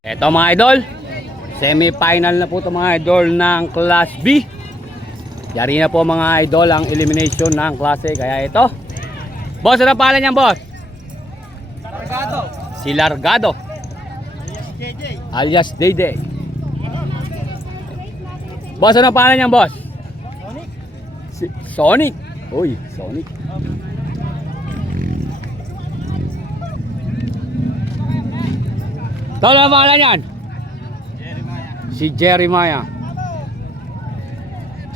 Ito mga idol, semi-final na po ito mga idol ng Class B. Yari na po mga idol ang elimination ng klase. Kaya ito, boss, ano pangalan niyan, boss? Largado. Si Largado alias Dede. Boss, ano pangalan niyan, boss? Sonic. Si Sonic. Uy, Sonic. Tawag na pangalan niyan? Jeremiah. Si Jeremiah.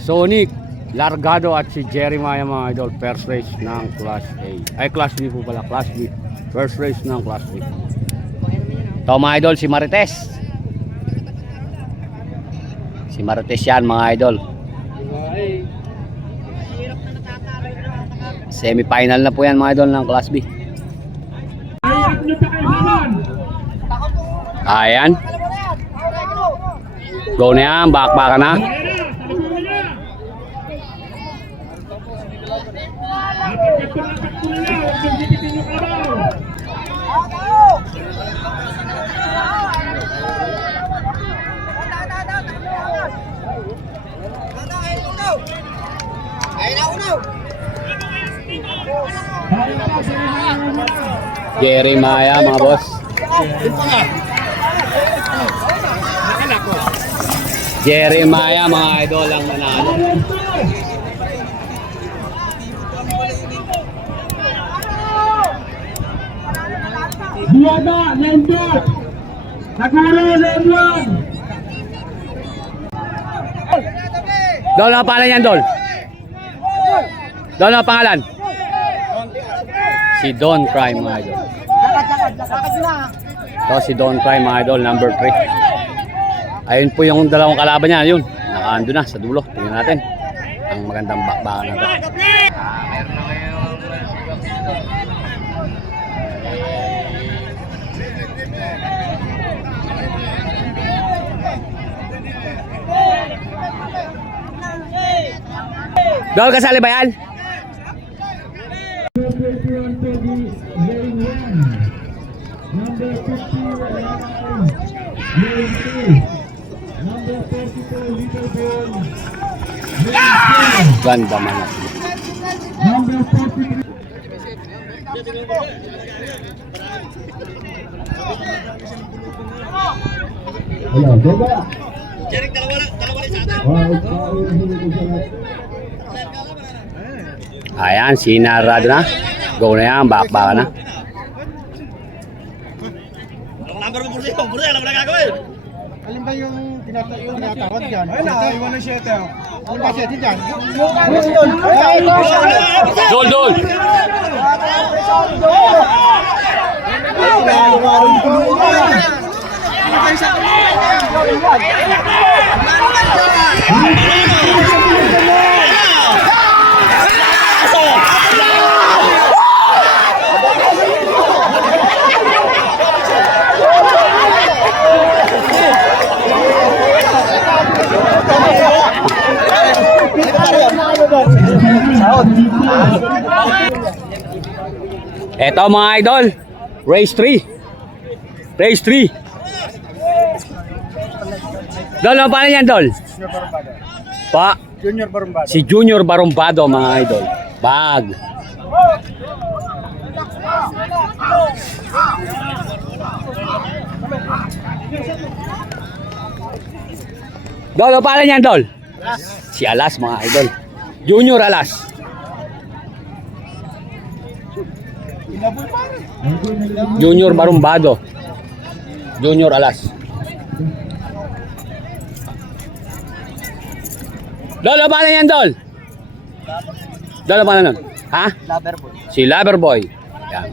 Sonic, Largado at si Jeremiah mga idol. First race ng Class A. Ay, Class B po pala. Class B. First race ng Class B. Ito mga idol, si Marites. Si Marites yan mga idol. Semi-final na po yan mga idol ng Class B. Ayan. Go na yan, bakbaka na. Jeremiah mga boss. Jeremiah mga idol ang nanalo. Diaga, Lendot. Naguro, Lendot. Dol, ano pangalan yan, Dol? Dol, ano pangalan? Si Don Cry mga idol. Ito si Don Cry mga idol, number 3. Ayun po yung dalawang kalaban niya, yun. Nakaando na sa dulo. Tingnan natin. Ang magandang bakbakan na ito. Dol, kasali ba yan? Number 42, Little Ball. Ganda man. Number 43. Hello, Doga. Jeric, dalawa rin sa atin. Ayan, sinarado na. Go na yan, bakbaka na. Ang number mo, Bursi. Bursi, alam mo na gagawin. Alin ba yung tinatawag dyan? Ay, naiwan na siya ito. Ano ba siya dyan? Dol, Dol! Eto mga idol, race 3. Race 3. Dol, ano pa yan, Dol? Pa? Junior Barumbado. Si Junior Barumbado mga idol. Bag. Dol, ano pa yan, Dol? Si Alas mga idol. Junior Alas. Junior Barumbado. Junior Alas. Dol, ano pa yan, Dol? Dol, ano pa nun? Ha? Loverboy. Si Loverboy. Yan.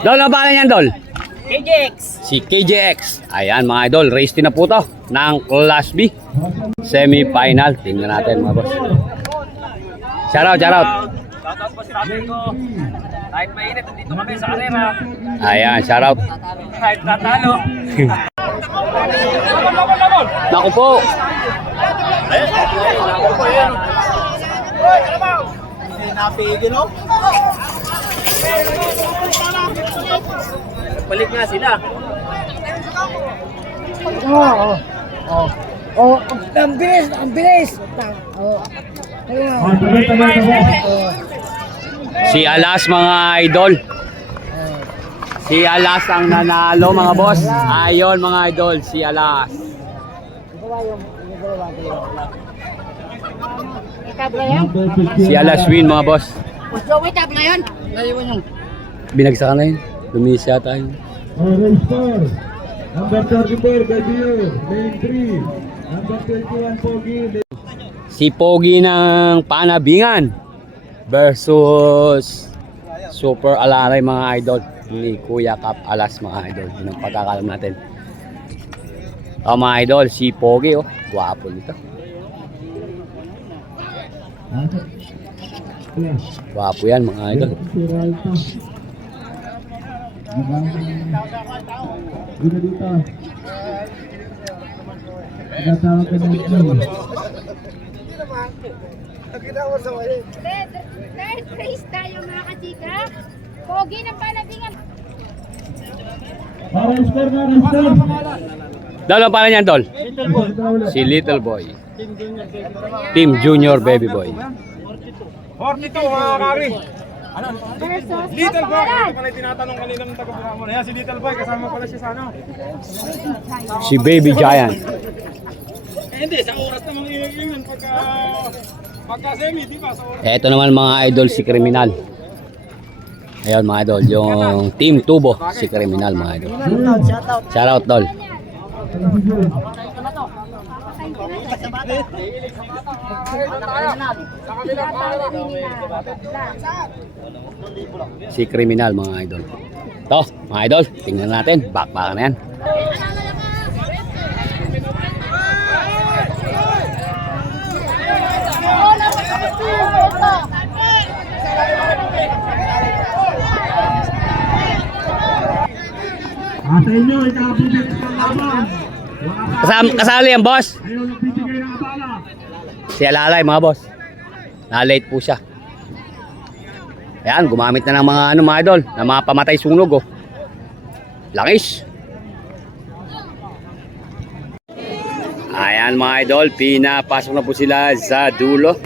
Dol, ano pa yan, Dol? KJX. Si KJX. Ayan mga idol, race din na po to ng Class B. Semi-final. Tingnan natin mga boss. Shoutout, shoutout. Shoutout po sa atin ko. Kahit mainit, dito kami sa arena. Ayan, shoutout. Kahit tatalo. Naku po. Napigil, no? Palit nga sila. Ang bilis, ang bilis. Oh. Ayan. Si Alas mga idol. Si Alas ang nanalo mga boss. Ayon mga idol, si Alas. Si Alas win mga boss. Joey, tabla yun. Binagsakan na yun. Lumisya tayo. Orange 4. Number 34, Gabriel. Lane 3. Number 21, Pogi. Si Pogi ng Panabingan versus Super Alaray mga idol ni Kuya Cap Alas mga idol. Yun ang pagkakalam natin. Mga idol, si Pogi oh. Gwapo nito. Gwapo yan mga idol. Dito dito. Tinatawag ka ng ito. Third place tayo mga kachika. Pogi ng Panabingan. Orange 4 na, orange 4. Dalo pala niyan tol. Si Little Boy. Team Junior Baby Boy. 42 mga kari. Versus Little Boy. Kaparan. Ito pala yung tinatanong kaninang taga-Buramon. Ayan si Little Boy. Kasama pala siya sa ano. Si Baby Giant. Hindi, sa oras namang iingan pagka semi, di ba? Sa oras. Ito naman mga idol si Kriminal. Ayun mga idol, yung Team Tubo si Kriminal mga idol. Shout out tol. Si Kriminal mga idol. To, mga idol, tingnan natin. Bakbakan na yan. Sa inyo, ikabigay ng laban. Kasali yan boss. Ayaw nagbibigay ng abala. Si Alalay mga boss. Na-late po siya. Ayan, gumamit na ng mga ano mga idol, ng mga pamatay sunog oh. Langis. Ayan mga idol, pinapasok na po sila sa dulo.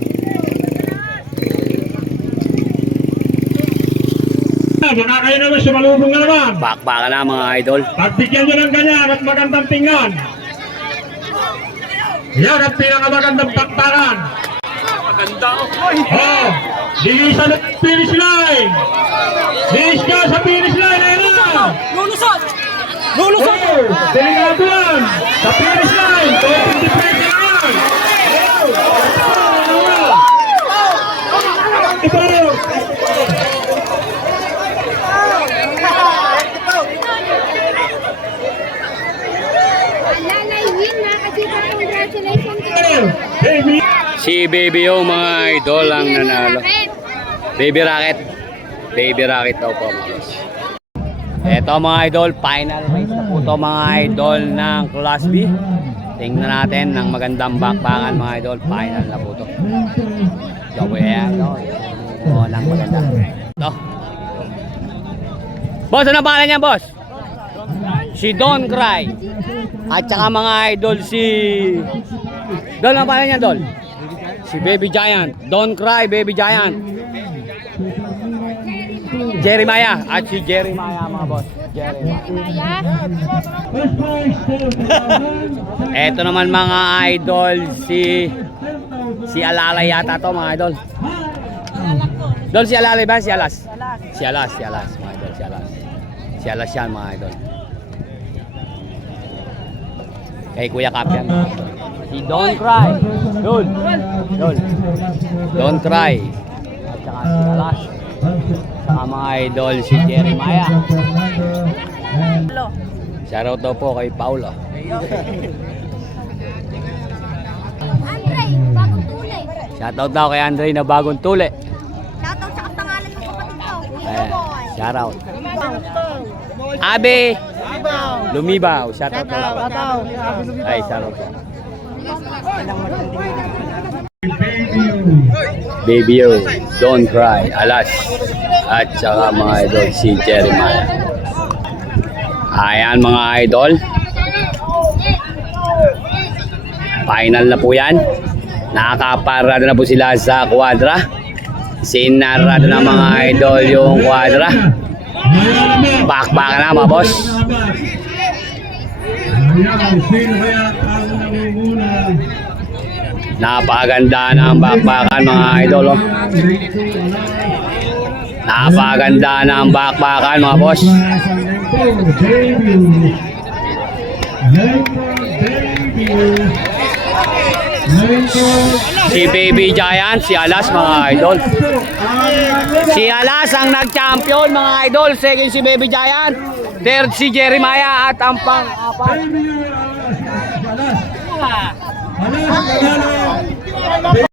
Baka kayo naman sumalubong na naman. Bakbakan na mga idol. Pagbigyan nyo ng ganyan at magandang tingnan. Yan ang pinakamagandang bakbakan. Maganda ako. Oh, lilisan ng finish line. Finish ka sa finish line. Ayan na. Lulusot! Oh, delikado yan. Sa finish line. Topping defense yan. Ito. Alalay win mga kachika. Congratulations. Baby. Si Baby O mga idol ang nanalo. Baby Rocket. Baby Rocket daw po mga boss. Eto mga idol, final race na po to mga idol ng Class B. Tingnan natin ng magandang bakbakan mga idol. Final na po to. Jobo yan. O, ng maganda. Ito. Boss, ano pangalan niya boss? Si Don Cry. At saka mga idol si... Dol, ano pangalan niya Dol? Si Baby Giant. Don't Cry, Baby Giant. Jeremiah. At si Jeremiah mga boss. Jeremiah. Eto naman mga idol si Alalay yata to mga idol. Dol, si Alalay ba? Si Alas? Si Alas mga idol. Si Alas. Si Alas yan mga idol. Kay Kuya Cap yan. Si Don't Cry. Dol. Don't Cry. At saka si Alas. Saka mga idol si Jeremiah. Shoutout daw po kay Paula. Andre, bagong tuli. Shoutout daw kay Andre na bagong tuli. Shoutout sa kapangalan ng kapatid ko. Ayan. Shoutout. Abe Lumibaw. Shoutout daw. Ay, shoutout daw. Baby O, Don't Cry, Alas, at saka mga idol si Jeremiah. Ayan mga idol. Final na po yan. Nakakaparada na po sila sa quadra. Sinarado na mga idol yung quadra. Bakbak na mga boss. Ayan, sino kaya ang nangunguna? Napakaganda ng bakbakan mga idol. Oh. Napakaganda ng bakbakan mga boss. Si Baby Giant, si Alas mga idol. Si Alas ang nag-champion mga idol. Second si Baby Giant. Third si Jeremiah at ang pang-apat. Alas,